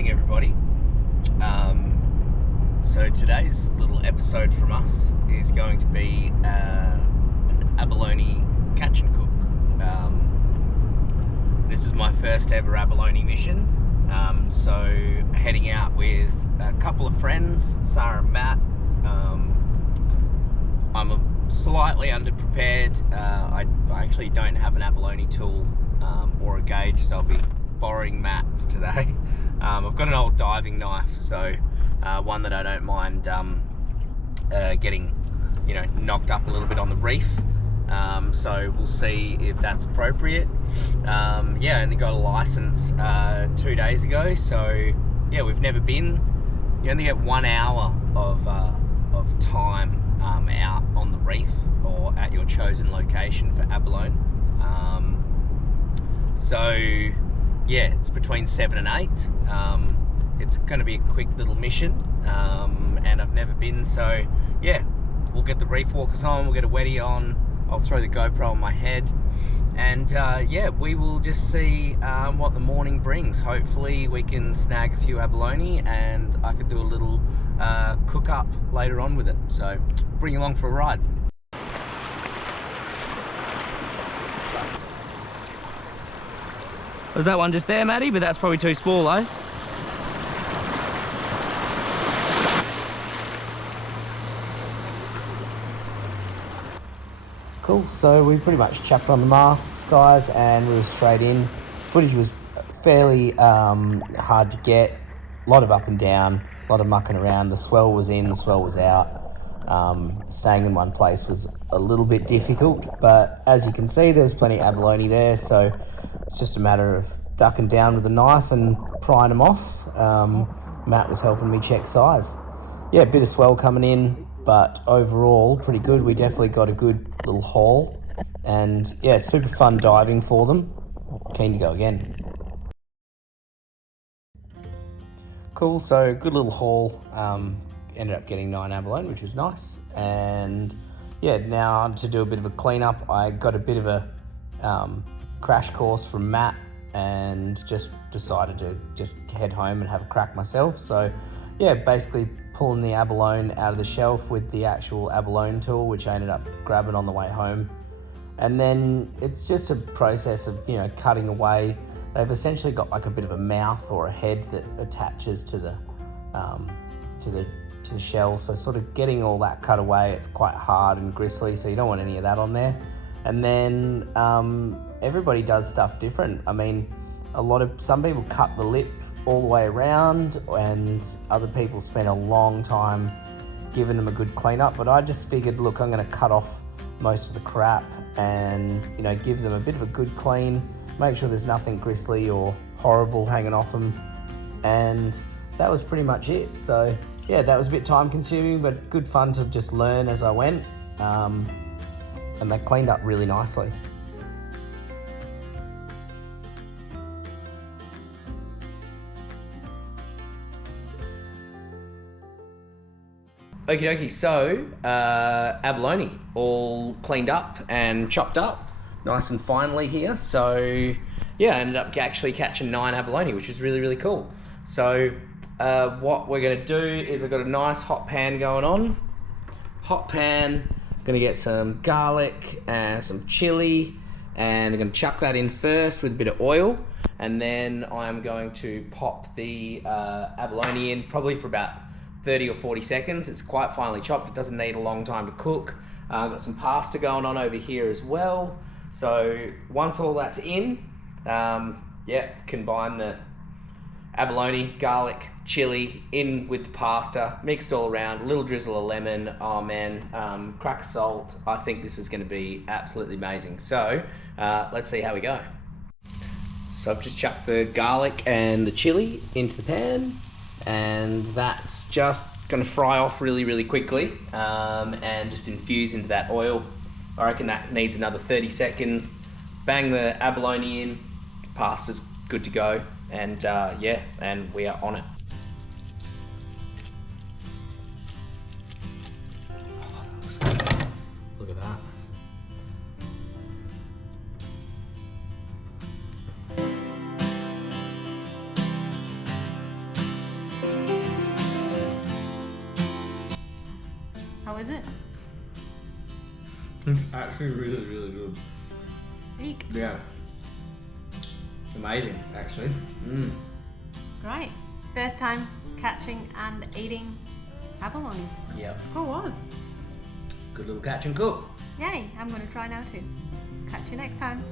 morning, everybody. So today's little episode from us is going to be an abalone catch and cook. This is my first ever abalone mission. So heading out with a couple of friends, Sarah and Matt. I'm slightly underprepared. I actually don't have an abalone tool or a gauge, so I'll be borrowing Matt's today. I've got an old diving knife, so one that I don't mind getting, knocked up a little bit on the reef. So we'll see if that's appropriate. I only got a license 2 days ago, so yeah, we've never been. You only get 1 hour of time out on the reef or at your chosen location for abalone. It's between 7 and 8. It's going to be a quick little mission, and I've never been, so yeah, we'll get the reef walkers on, we'll get a wetty on, I'll throw the GoPro on my head, and we will just see what the morning brings. Hopefully we can snag a few abalone and I could do a little cook up later on with it, so bring you along for a ride. Was that one just there, Maddie? But that's probably too small, eh? Cool, so we pretty much chapped on the masts, guys, and we were straight in. Footage was fairly hard to get. A lot of up and down, a lot of mucking around. The swell was in, the swell was out. Staying in one place was a little bit difficult, but as you can see, there's plenty of abalone there, so it's just a matter of ducking down with a knife and prying them off. Matt was helping me check size. Yeah, a bit of swell coming in, but overall pretty good. We definitely got a good little haul, and yeah, super fun diving for them. Keen to go again. Cool, so good little haul. Ended up getting 9 abalone, which was nice. And yeah, now to do a bit of a cleanup. I got a bit of a crash course from Matt and just decided to just head home and have a crack myself. So yeah, basically pulling the abalone out of the shelf with the actual abalone tool, which I ended up grabbing on the way home. And then it's just a process of, cutting away. They've essentially got like a bit of a mouth or a head that attaches to the shell, so sort of getting all that cut away, it's quite hard and gristly, so you don't want any of that on there. And then everybody does stuff different. I mean, some people cut the lip all the way around, and other people spend a long time giving them a good clean up, but I just figured, look, I'm going to cut off most of the crap and give them a bit of a good clean, make sure there's nothing gristly or horrible hanging off them, and that was pretty much it. So yeah, that was a bit time consuming, but good fun to just learn as I went, and they cleaned up really nicely. Okie dokie, so abalone all cleaned up and chopped up nice and finely here. So yeah, I ended up actually catching 9 abalone, which is really, really cool. So what we're going to do is I've got a nice hot pan going on. Hot pan, I'm going to get some garlic and some chili, and I'm going to chuck that in first with a bit of oil, and then I'm going to pop the abalone in probably for about 30 or 40 seconds. It's quite finely chopped. It doesn't need a long time to cook. I've got some pasta going on over here as well. So once all that's in, combine the abalone, garlic, chili in with the pasta, mixed all around, a little drizzle of lemon, oh man, crack of salt. I think this is going to be absolutely amazing. So let's see how we go. So I've just chucked the garlic and the chili into the pan, and that's just going to fry off really, really quickly, and just infuse into that oil. I reckon that needs another 30 seconds. Bang the abalone in, pasta's good to go, and and we are on it. Look at that. How is it? It's actually really, really good. Eek. Yeah. Amazing, actually. Mm. Great. First time catching and eating abalone. Yep. How was? Good little catch and cook. Yay, I'm going to try now too. Catch you next time.